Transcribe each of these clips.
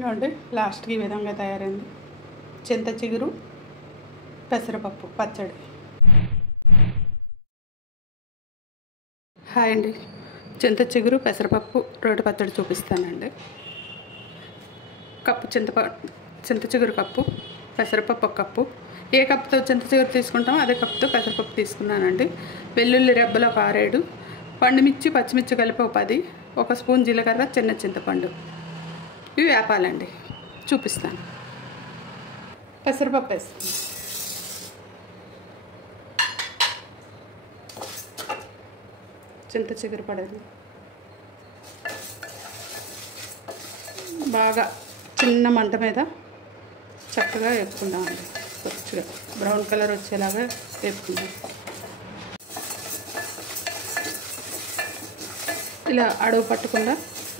ఇవ్వండి లాస్ట్కి ఈ విధంగా తయారైంది. చింత చిగురు పెసరపప్పు పచ్చడి. హాయ్ అండి, చింత చిగురు పెసరపప్పు రోటి పచ్చడి చూపిస్తానండి. కప్పు చింత చిగురు కప్పు, పెసరపప్పు ఒక కప్పు. ఏ కప్పుతో చింత చిగురు తీసుకుంటామో అదే కప్పుతో పెసరపప్పు తీసుకున్నానండి. వెల్లుల్లి రెబ్బలు ఒక 6-7, పండుమిర్చి పచ్చిమిర్చి కలిపి ఒక 10, 1 స్పూన్ జీలకర్ర, చిన్న చింతపండు. ఇవి వేపాలండి, చూపిస్తాను. పెసరపప్పు వేస్తాను. చింత చిగురు పడేది బాగా చిన్న మంట మీద చక్కగా వేపుకుందామండి. కొద్దిగా బ్రౌన్ కలర్ వచ్చేలాగా వేపుకుందాం. ఇలా అడుగు పట్టకుండా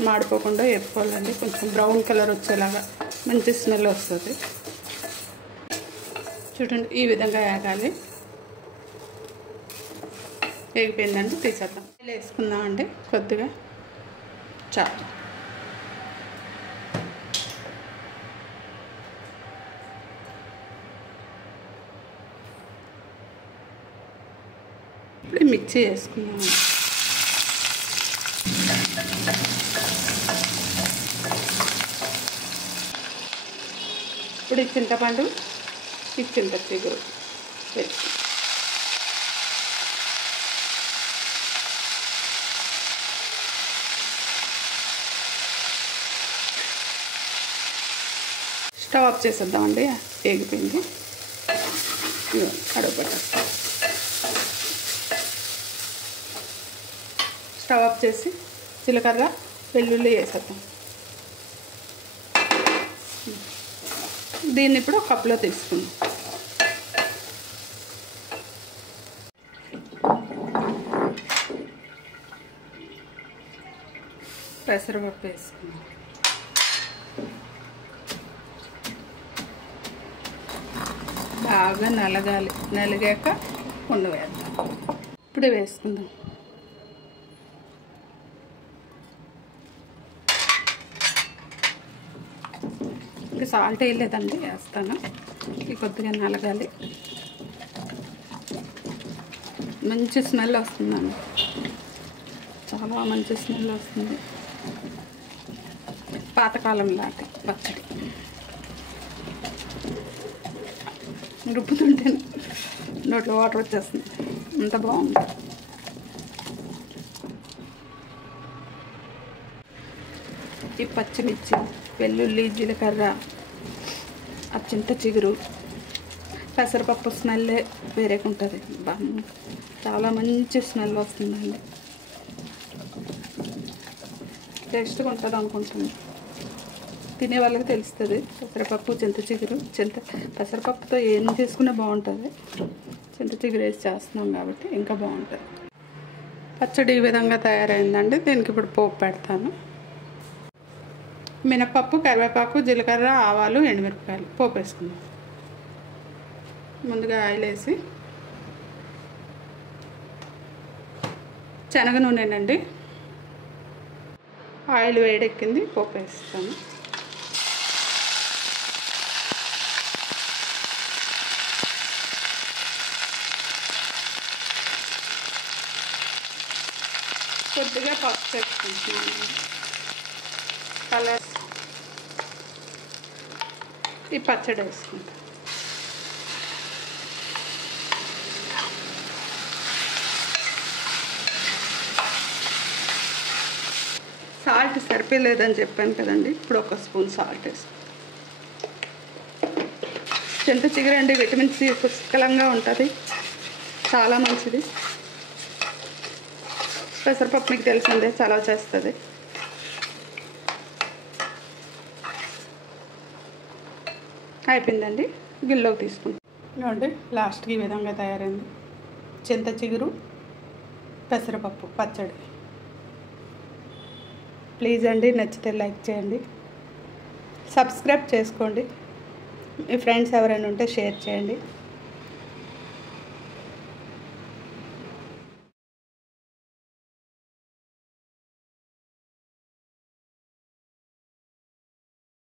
మాడిపోకుండా వేపుకోవాలండి. కొంచెం బ్రౌన్ కలర్ వచ్చేలాగా మంచి స్మెల్ వస్తుంది. చూడండి, ఈ విధంగా వేగాలి. వేగిపోయిందండి, తీసేద్దాం. వేసుకుందామండి కొద్దిగా చాలు. ఇప్పుడు మిక్సీ వేసుకుందాం. ఇప్పుడు ఈ చింతపండు, ఈ చింత చిగురు వేసి స్టవ్ ఆఫ్ చేసేద్దామండి. వేగిపోయింది, అడుగు పెట్టేస్తాం. స్టవ్ ఆఫ్ చేసి జీలకర్ర వెల్లుల్లి వేసేద్దాం. దీన్ని ఇప్పుడు ఒక కప్పులో తీసుకుందాం. పెసరపప్పు వేసుకుందాం. బాగా నలగాలి. నలిగాక ఉండ వేద్దాం. ఇప్పుడు వేసుకుందాం. ఇంకా సాల్ట్ వేయలేదండి, వేస్తాను. ఇది కొద్దిగా నలగాలి. మంచి స్మెల్ వస్తుందండి, చాలా మంచి స్మెల్ వస్తుంది. పాతకాలం లాంటి పచ్చడి. రుబ్బుతుంటే నోట్లో వాటర్ వచ్చేస్తుంది, అంత బాగుంది. ఈ పచ్చిమిర్చి, వెల్లుల్లి, జీలకర్ర, ఆ చింత చిగురు, పెసరపప్పు స్మెల్లే వేరేగా ఉంటుంది. చాలా మంచి స్మెల్ వస్తుందండి. టేస్ట్గా ఉంటుంది అనుకుంటుంది. తినే వాళ్ళకి తెలుస్తుంది. పెసరపప్పు, చింత చిగురు. పెసరపప్పుతో ఏం చేసుకునే బాగుంటుంది. చింత చిగురు వేసి చేస్తున్నాం కాబట్టి ఇంకా బాగుంటుంది. పచ్చడి ఈ విధంగా తయారైందండి. దీనికి ఇప్పుడు పోపు పెడతాను. మినపప్పు, కరివేపాకు, జీలకర్ర, ఆవాలు, ఎండుమిరపకాయలు పోపు వేసుకుందాం. ముందుగా ఆయిల్ వేసి, శనగ నూనెనండి. ఆయిల్ వేడెక్కింది, పోపు వేస్తాను. కొద్దిగా పసుపు వేసుకుంటున్నాను. కలర్ ఈ పచ్చడి వేసుకుంటాను. సాల్ట్ సరిపోలేదని చెప్పాను కదండి, ఇప్పుడు 1 స్పూన్ సాల్ట్ వేసుకుంటాను. చింత చిగురు అండి, విటమిన్ సి పుష్కలంగా ఉంటుంది, చాలా మంచిది. పెసరపప్పు మీకు తెలిసిందే, చాలా చేస్తుంది. అయిపోయిందండి, గిన్నెలోకి తీసుకుంటాం. ఇవ్వండి లాస్ట్కి ఈ విధంగా తయారైంది. చింత చిగురు పెసరపప్పు పచ్చడి. ప్లీజ్ అండి, నచ్చితే లైక్ చేయండి, సబ్స్క్రైబ్ చేసుకోండి. మీ ఫ్రెండ్స్ ఎవరైనా ఉంటే షేర్ చేయండి.